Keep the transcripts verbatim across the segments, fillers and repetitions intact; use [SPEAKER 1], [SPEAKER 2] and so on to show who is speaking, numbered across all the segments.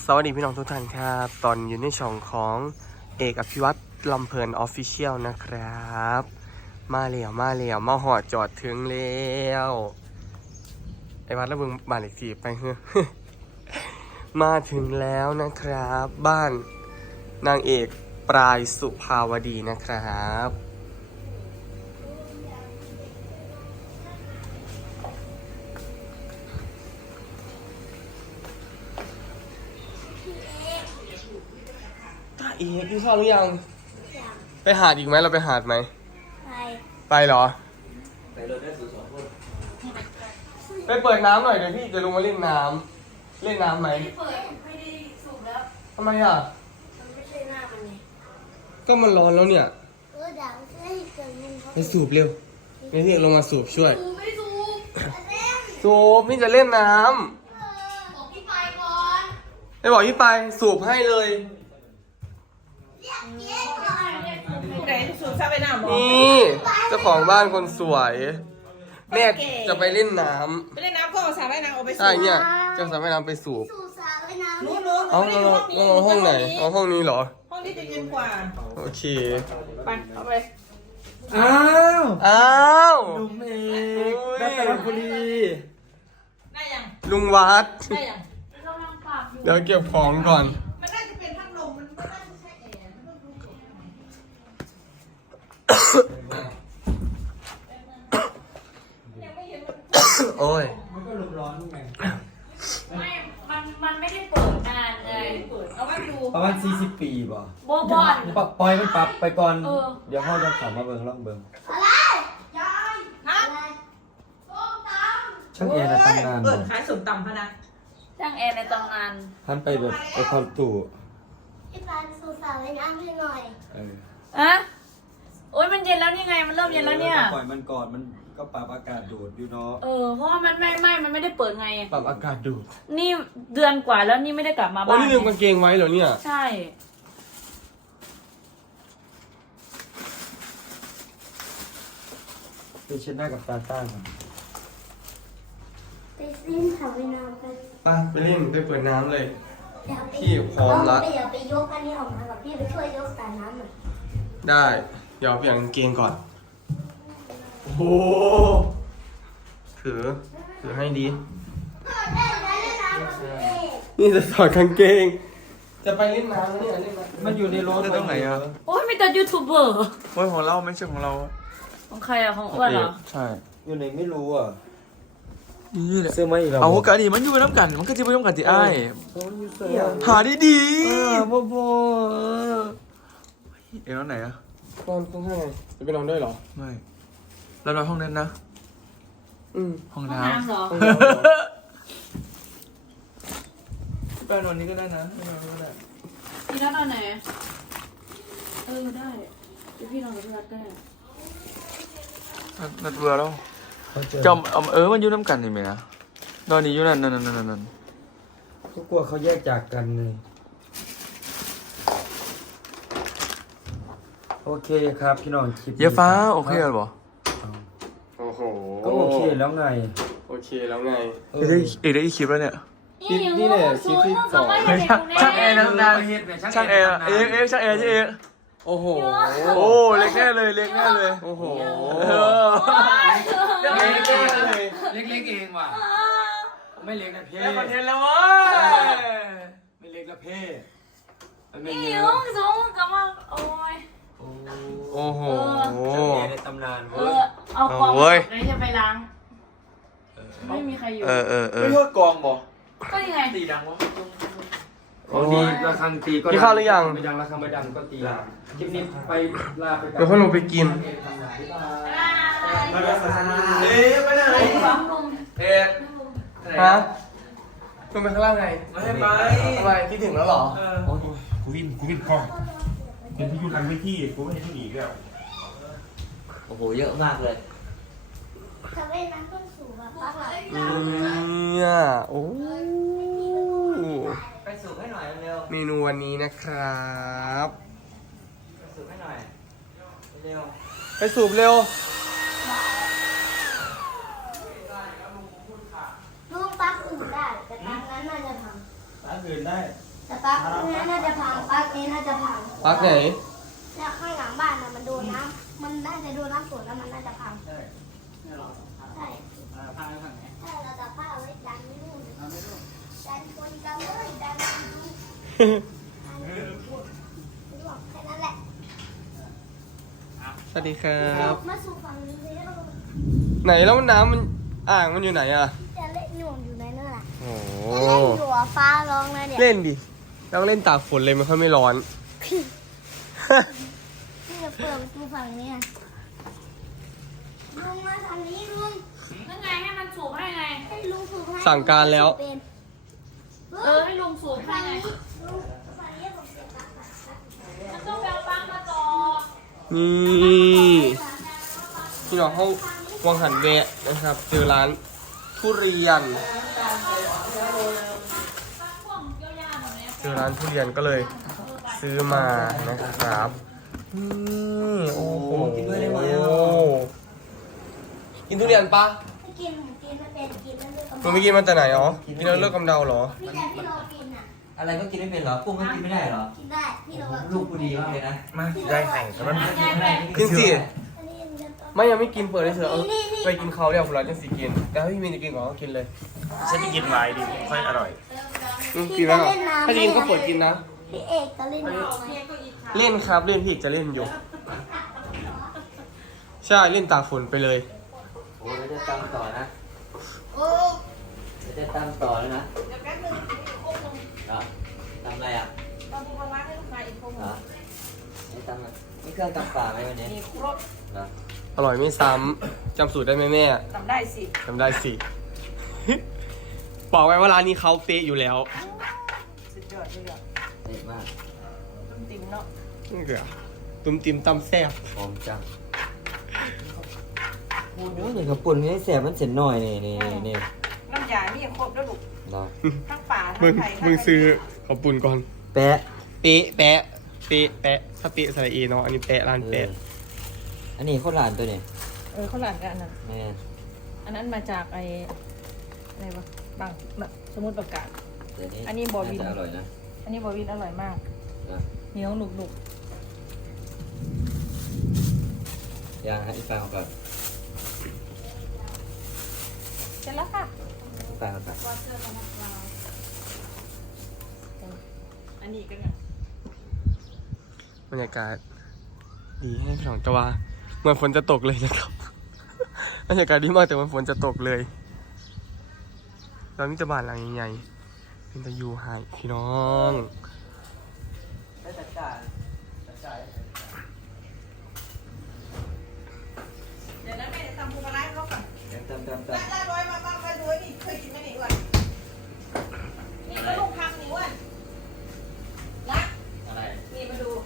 [SPEAKER 1] สวัสดีพี่น้องทุกท่านครับตอนอยู่ในช่องของเอกอภิวัตรลำเพลินออฟฟิเชียลนะครับมาเลี้ยวมาเลี้ยวมาหอดจอดถึงแล้วไอ้วัดระเบิงบ้านเลขที่ไปเฮ้อ มาถึงแล้วนะครับบ้านนางเอกปลายสุภาวดีนะครับตาเอกกินข้าวหรือยังไปหาดอีกไหมเราไปหาดไหมไปไปเหรอไปเลยได้สูสองคนไปเปิดน้ำหน่อยเดี๋ยวพี่จะลงมาเล่นน้ำเล่นน้ำไหมไม่เปิดไม่ได้สูบแล้วทำไมอ่ะมันไม่ใช่หน้ามันไงก็มันร้อนแล้วเนี่ยเออเดี๋ยวให้เกิดมันไปสูบเร็วนี่ที่ลงมาสูบช่วยสูบไม่สูบสูบนี่จะเล่นน้ำบอกพี่ไปก่อนไปบอกพี่ไปสูบให้เลยนี่เจ้าของบ้านคนสวยแม่จะไปเล่นน้ำ
[SPEAKER 2] ไปเล่นน้ำก็เอาสระว่ายน้ำเอาไปสูบ
[SPEAKER 1] ใช่เนี่ยจะสระว่ายน้ำไปสูบ
[SPEAKER 2] นู้นนู้น
[SPEAKER 1] เอาเราเราห้องไหนเอาห้องนี้เหรอ
[SPEAKER 2] ห้องนี้จะเย็นกว่า
[SPEAKER 1] โอเค
[SPEAKER 2] ไปเอาไป
[SPEAKER 3] อ้าว
[SPEAKER 1] อ้าว
[SPEAKER 3] ลุงเอกรัตนบุรี
[SPEAKER 2] ได้ยัง
[SPEAKER 1] ลุงวัด
[SPEAKER 2] ได้ยัง
[SPEAKER 1] เดี๋ยวเก็บของก่อน
[SPEAKER 2] มันน่าจะเป็นพัดลมมันไม่น่าจะใช่แอร์
[SPEAKER 1] โอ้ย
[SPEAKER 3] มันก็ลมร้อนไง
[SPEAKER 4] ไม่ มัน มันไม่ได้เปิดนานเลย
[SPEAKER 2] เอาไว้ดู
[SPEAKER 3] ประมาณสี่สิบปีป่ะ
[SPEAKER 4] บอบอน
[SPEAKER 3] ปล่อยมันปรับไปก่อนเดี๋ยวห้องจะขอมาเบิ่งล่องเบิ่ง
[SPEAKER 2] อะไรยายฮะส้มตำ
[SPEAKER 3] ช่างแอร์ในตำนาน
[SPEAKER 2] เปิดขายส้มตำพนัก
[SPEAKER 4] ช่างแอร์ในตำนาน
[SPEAKER 3] ท่านไปแบบไปเข้าตู้
[SPEAKER 5] พี่ปานสูสาวไว้น้ำให้หน่อย
[SPEAKER 3] เออ
[SPEAKER 4] อะโอ๊ยมันเย็นแล้วนี่ไงมันเริ่มเย็นแล้วเนี่ย
[SPEAKER 3] ปล่อยมันก่อนมันก็ปรับอากาศดูดอยู่เนาะ
[SPEAKER 4] เออเพราะว่ามันไม่ไม่มันไม่ได้เปิดไง
[SPEAKER 1] ปรับอากาศดู
[SPEAKER 4] นี่เดือนกว่าแล้วนี่ไม่ได้กลับมาบ้าน
[SPEAKER 1] โอ้นี่ลืมกางเกงไว้เหรอเนี่ย
[SPEAKER 4] ใช่
[SPEAKER 3] ไปเช็ดหน้ากับตาต้าก่อน
[SPEAKER 5] ไปซิ้นสาวไว้น้ำกัน
[SPEAKER 1] ไปไปเล่นไปเปิดน้ำเลยพี่พร้อมละ
[SPEAKER 5] เดี๋ยวไปยกอันนี้ออกมากับพี่ไปช่วยยกสายน้ำหน่อย
[SPEAKER 1] ได้เดี๋ยวเปลี่ยนกางเกงก่อนโอ้โหถือถือให้ดีนี่จะถอดกางเกงจะไปเล่นน้ำแล้วเนี่ยเล่นน้ำ
[SPEAKER 3] มันอยู่ในรถตรงไหนอ่ะ
[SPEAKER 4] โอ๊ยมีแต่ยูทูบเบอร์
[SPEAKER 3] โอ้ยของเราไม่ใช่ของเรา
[SPEAKER 4] ของใครอะของอ้วนเหรอ
[SPEAKER 3] ใช่อยู่ไหนไม่รู้อ่ะ
[SPEAKER 6] นี่แหละ
[SPEAKER 3] เสื้อไม่อีกแล้ว
[SPEAKER 6] เอากะดิมันอยู่น้ำกันมันก็จะไปน้ำกันที่ไอ้หาดีดี
[SPEAKER 3] พ่อพ่อ
[SPEAKER 6] เอ็นนอนไหนอะ
[SPEAKER 1] นอนข้างๆไงจะไปนอนด้วยเหรอ
[SPEAKER 6] ไม่เรานอนห้องนั้นนะ
[SPEAKER 1] อืม
[SPEAKER 6] ห้อง
[SPEAKER 4] ห้อง
[SPEAKER 6] น้ำ
[SPEAKER 4] น้ำเหรอ
[SPEAKER 6] ไปนอนนี้ก็ได้นะไม่นอนก็ได้
[SPEAKER 4] พี่นัดนอนไหนเออได้เดี๋ยวพี่นอนกับพี่นัดได้
[SPEAKER 6] นัดเบื่อแล้วจำเออมันอยู่น้ำกันนี่ไหมนะนอนนี้อยู่นั่นนั่นนั่นนั่นนั่น
[SPEAKER 3] ก็กลัวเขาแยกจากกันไงโอเคครับพี่น้องคลิป
[SPEAKER 6] เยฟ้าโอเคหรอ
[SPEAKER 1] โอ้โห
[SPEAKER 3] ก็โอเคแล้วไง
[SPEAKER 1] โอเคแล้วไง
[SPEAKER 6] เอกได้เอกได้อีกคลิปแล้วเนี่ย
[SPEAKER 1] นี่แหละคลิปที่สอง
[SPEAKER 6] ช่างแอร์นานช่างแอร์เอกเอกช่างแอร์ที่เอก
[SPEAKER 1] โอ้โห
[SPEAKER 6] โอ้เล็กแน่เลยเล็กแน่เลย
[SPEAKER 1] โอ้โห
[SPEAKER 3] เล็กเองเลยเล็กเล็กเองว่ะไม่เล็กนะเพ่
[SPEAKER 1] ได้คอนเทนต์แล้วเว้ย
[SPEAKER 3] ไม่เล็กนะเพ่
[SPEAKER 4] นี่ยุ่งสูงกับมาโอ้ย
[SPEAKER 1] โอ้โห
[SPEAKER 3] ช่างแอร์ในตำนานเว้ย
[SPEAKER 4] เอากองไหนจะไปล้างไม่มีใครอยู่
[SPEAKER 6] เออเออเออ
[SPEAKER 1] ไม่ชอบกองบ่
[SPEAKER 4] ก็ยังไง
[SPEAKER 6] ตีดังวะ
[SPEAKER 3] โอ้ดีระฆังตีก็
[SPEAKER 1] กินข้าวหรือยัง
[SPEAKER 3] ไม่ดังระฆังไม่ดังก็ตีคลิปนี้ไปลาไป
[SPEAKER 1] เดี๋ยวเขาลงไปกินเอ๊ะไปไหนเอ๊ะฮะลงไปข้างล่างไง
[SPEAKER 6] ไม่ให้ไป
[SPEAKER 1] ทำไมคิดถึงแล้วหรอ
[SPEAKER 7] กูวินกูวินกล้องเป็นที่ยุ่งกันไม่ที่กูไม่ให้ที่หนีแล้ว
[SPEAKER 8] โอ้โหเยอะมากเลย
[SPEAKER 5] ทำไมน้ำต้องสูงแบบว่า
[SPEAKER 1] เนี่ยโอ้
[SPEAKER 8] ไปสูบให้หน่อยเร็ว
[SPEAKER 1] เมนูวันนี้นะครับ
[SPEAKER 8] ไปสูบให้หน่อยเร็ว
[SPEAKER 1] ไปสูบเร็ว
[SPEAKER 5] ลูกปักอื่นได้แต่ตามนั้นน่าจะทำ
[SPEAKER 3] ปักอื่นได้
[SPEAKER 5] แต่ปลั๊กนี้น่าจะพังปลั๊กนี้น่าจะพัง
[SPEAKER 1] ปลั๊กไหน
[SPEAKER 5] แล้วข้างหลังบ้านน่ะมันโดนน้ำมันน่าจะโดนน้ำฝนแล้วมันน่าจะพัง
[SPEAKER 3] ใช่ไม่หรอก
[SPEAKER 5] ใช่
[SPEAKER 3] พาไปฝั่งไหน
[SPEAKER 5] ใช่เราจะผ้าไว้ดันไม่นู่นดันคนกันเลยดันดูบอกแค่นั้นแหละ
[SPEAKER 1] สวัสดีครับ
[SPEAKER 5] มาสู่ฝั่งนี้แล้ว
[SPEAKER 1] ไหนแล้วน้ำมันอ่างมันอยู่ไหนอะ
[SPEAKER 5] จะเล่นหนุ่มอยู่ในนั่นแหละ
[SPEAKER 1] โอ้
[SPEAKER 5] จะเล่นอยู่อ่ะฟ้าร้องนะเนี่ย
[SPEAKER 1] เล่นดิแล้วเล่นตากฝนเลยไม่ค่อยไม่ร้อน
[SPEAKER 5] พี่จะเปิดประตูฝั่งนี้อ่ะลุงมาทางนี้ลุง
[SPEAKER 4] นั่นไงให้มันสูบให้ไง
[SPEAKER 5] ให้ลุงฝึกให้
[SPEAKER 1] สั่งการแล้ว
[SPEAKER 5] เป็น
[SPEAKER 4] เออให้ลุงสูบให้
[SPEAKER 5] ฝั่ง
[SPEAKER 4] ไง
[SPEAKER 5] นี้ลุงฝั่งนี้ผมเสียตังค์ค่ะ
[SPEAKER 4] มันต้องไปเอาปังมาต่อ
[SPEAKER 1] นี่พี่น้องเขาวังหันแวะนะครับเจอร้านทุเรียน
[SPEAKER 4] พ่วงเกี่ยวยาหมดเลย
[SPEAKER 1] เจอร้านทุเรียนก็เลยซื้อมานะครับนี่โอ้โห
[SPEAKER 8] กินด้วยได้ไหมอ่ะ
[SPEAKER 1] กินทุเรียนปะ
[SPEAKER 5] ไม่กินผมกินไม่เป็นกินไม่ได้
[SPEAKER 1] หนูไม่กินมาแต่ไหนอ๋อกินแล้วเลิกกำเดาเหรอ
[SPEAKER 5] พี่แต่พี่โรกินอ่ะ
[SPEAKER 8] อะไรก็กินไม่เป็นเหรอกุ้งก็กินไม่ได้เหรอ
[SPEAKER 5] กินได้พี่โร
[SPEAKER 8] ลูกกูดีมากเลยนะ
[SPEAKER 7] มาได้แข่งแต่มัน
[SPEAKER 1] กินสิ
[SPEAKER 5] อันนี้มันจะต้อง
[SPEAKER 1] ไม่ยังไม่กินเปิดเลยเถอะเออไปกินเขาวเรียกผมแล้วจังสิกินแต่ถ้าพี่มีจะกินก่อนก็กินเลย
[SPEAKER 7] ฉันจะกินไวน์ดิค่อยอร่อย
[SPEAKER 1] อืมกินแล้วเหรอถ้าจะกินก็เปิดกินนะ
[SPEAKER 5] พี่เอกก็เล่นน้ำไหม
[SPEAKER 1] เล่นครับเล่นพี่จะเล่นอยู่ ใช่เล่นตากฝนไปเลย
[SPEAKER 8] โอ้ยจะตามต่อนะ
[SPEAKER 5] โอ้
[SPEAKER 8] จะตามต่อเลยนะ
[SPEAKER 2] เดี๋ยวแป๊บนึงโค้งลง
[SPEAKER 8] เหรอตามอะไรอ่ะ
[SPEAKER 2] ตอนปูปลาร้าให้ลูกค้าอีกโค้ง
[SPEAKER 8] เหรอไม่ตามอ่ะนี่เครื่องตำป่าไหมวันนี้
[SPEAKER 2] นี่ครบ
[SPEAKER 8] เหรอ
[SPEAKER 1] อร่อยไม่ซ้ำจำสูตรได้ไหมแม่
[SPEAKER 2] จำได้สิ
[SPEAKER 1] จำได้สิ บอกไว้ว่าร้านนี้เขาเป๊ะอยู่แล้ว
[SPEAKER 2] สุดยอดเลยอ่ะ
[SPEAKER 8] เด็ดมาก
[SPEAKER 2] ตุ้มติ๋มเนาะ
[SPEAKER 1] นี่เกือตุ้มติมตำแซ่บ
[SPEAKER 8] หอมจังโอ้ยนี่กระปุ่นนี่แสบมันเสียหน่อยนี่นี่นี่นี่
[SPEAKER 2] น้ำยานี่ครบแล้วลูก
[SPEAKER 8] รอ
[SPEAKER 2] ทั้งป่าทั้
[SPEAKER 1] มึ
[SPEAKER 2] ง
[SPEAKER 1] ง
[SPEAKER 2] ไทย
[SPEAKER 1] มึงซื้อขอบปุ่นก่อน
[SPEAKER 8] แปะ
[SPEAKER 1] เป๊ะแปะเป๊ะแปะถ้าเป๊ะสระเอเนาะอันนี้แปะร้าน
[SPEAKER 8] เอ
[SPEAKER 1] แปะ
[SPEAKER 8] ออันนี้ข้าวหลานตัวนี้
[SPEAKER 2] เออเขาหลานกันอันนั้น
[SPEAKER 8] แม่
[SPEAKER 2] อันนั้นมาจากไอ้อะไรวะบางแบบสมุดประกาศ
[SPEAKER 8] เดี๋ยวนี้
[SPEAKER 2] อันนี้บอวิน
[SPEAKER 8] าจะอร่อยนะ
[SPEAKER 2] อันนี้บอวินอร่อยมาก
[SPEAKER 8] นะ
[SPEAKER 2] เหนียวหนุบหนุบ
[SPEAKER 8] ย่างให้อีกฟางก่อน
[SPEAKER 2] เสร็จแล้วค่ะ
[SPEAKER 8] อีกฟางก่อน
[SPEAKER 2] อันนี้กันเนี่ย
[SPEAKER 1] บรรยากาศดีให้สองจังหวะเหมือนฝนจะตกเลยนะครับ บรรยากาศดีมากแต่เหมันฝนจะตกเลยเรามีแต่บ้านหลังใหญ่ๆเป็นตะยูไฮพี่น้อง
[SPEAKER 8] ได้จัดการจัดการ
[SPEAKER 2] เดี๋ยวนะแม่จะทำปูปลาร้าให้เขาก่อน
[SPEAKER 8] เติมเติมเติม
[SPEAKER 2] ได้ได้ร้อยมาบ้างไปด้วยนี่เคยกินไหมนี่อ้วนนี่ก็ลูกทำนี่อ้วนนะ
[SPEAKER 8] อะไร
[SPEAKER 2] นี่มาดู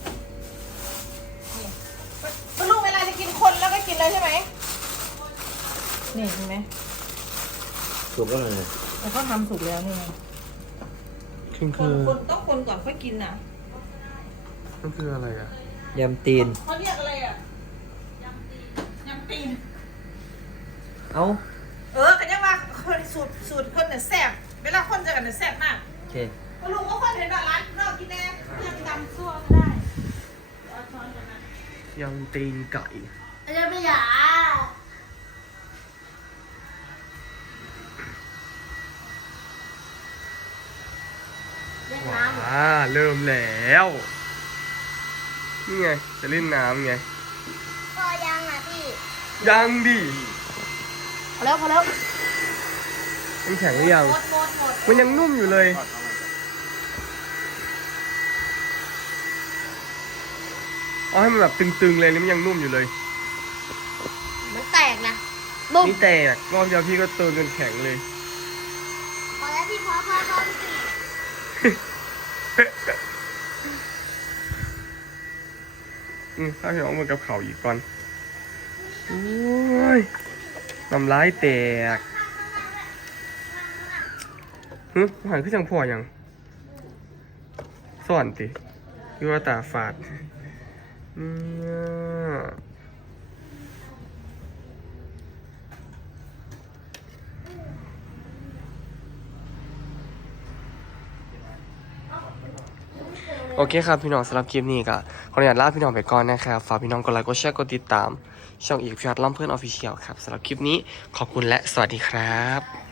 [SPEAKER 2] นี่คุณลูกเวลาจะกินคนแล้วก็กินเลยใช่ไหมนี่เห็นไหม
[SPEAKER 8] ถูกแล้วเลย
[SPEAKER 2] แล้วก็ทำสุกแล้วนี่ไง
[SPEAKER 1] คือ
[SPEAKER 2] ค
[SPEAKER 1] คื
[SPEAKER 2] น
[SPEAKER 1] อ
[SPEAKER 2] คนต้องคนก่อนค่อยกินนะ
[SPEAKER 1] นั่นคืออะไรอ่ะ
[SPEAKER 8] ยำตีน
[SPEAKER 2] เขาเรียกอะไรอ่ะยำตีนยำตีน
[SPEAKER 8] เอ้า
[SPEAKER 2] เออกันยังว่าคนสูตรสูตรคนเนี่ยแซ่บเวลาคนเจะกันเนี่ยแซ่บมาก
[SPEAKER 8] โอเค
[SPEAKER 2] คุณลุงก็คนเห็นว่าร้านนอกกินแน่จะไปตำซั่วก็ได้เอาช้อนกันนะ
[SPEAKER 1] ยำตีนไก่
[SPEAKER 5] อันนี้ไม่อยากเล่นน้ำเหรอ
[SPEAKER 1] อ่าเริ่มแล้วนี่ไงจะเล่นน้ำไง
[SPEAKER 5] พอยังอ่ะพี่
[SPEAKER 1] ยังดิ
[SPEAKER 2] พอแล้วพอแล้ว
[SPEAKER 1] มันแข็งหรือยัง
[SPEAKER 2] หมดหมดหมด
[SPEAKER 1] มันยังนุ่มอยู่เลยเอาให้มันแบบตึงๆเลยนี่มันยังนุ่มอยู่เลย
[SPEAKER 5] มันแตกนะบุ้ม
[SPEAKER 1] นี่แตกรอบเดียวพี่ก็เติมจนแข็งเลย
[SPEAKER 5] พอแล้วพี่พอพอพอพี่
[SPEAKER 1] อืมถ้าพี่น้องมันกับเขาอีกก่อนโอ้ยน้ำลายแตกฮึหันขึ้นจังพอยังส่วนติคือว่าตาฝาดเนี่ยโอเคครับพี่น้องสำหรับคลิปนี้ก็ขออนุญาตลาพี่น้องไปก่อนนะครับฝากพี่น้องกดไลค์กดแชร์กดติดตามช่องอีกพิวัตรล่ำเพื่อนออฟฟิเชียลครับสำหรับคลิปนี้ขอบคุณและสวัสดีครับ